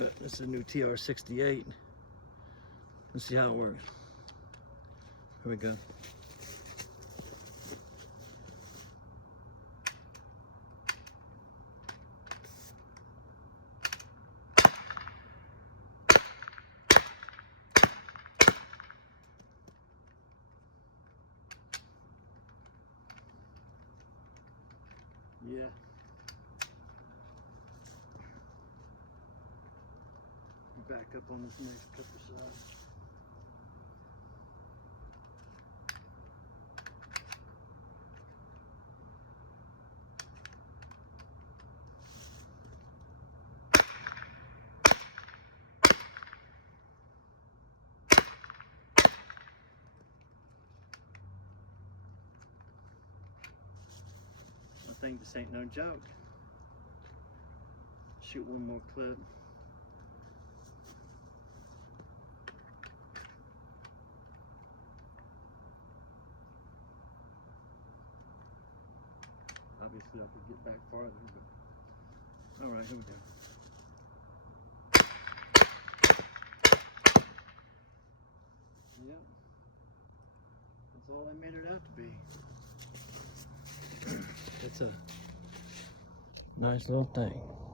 But this is a new TR68. Let's see how it works. Here we go. Yeah. Back up on this next couple sides. I think this ain't no joke. Shoot one more clip. Obviously I could get back farther, but all right, here we go. Yep, that's all I made it out to be. It's a nice little thing.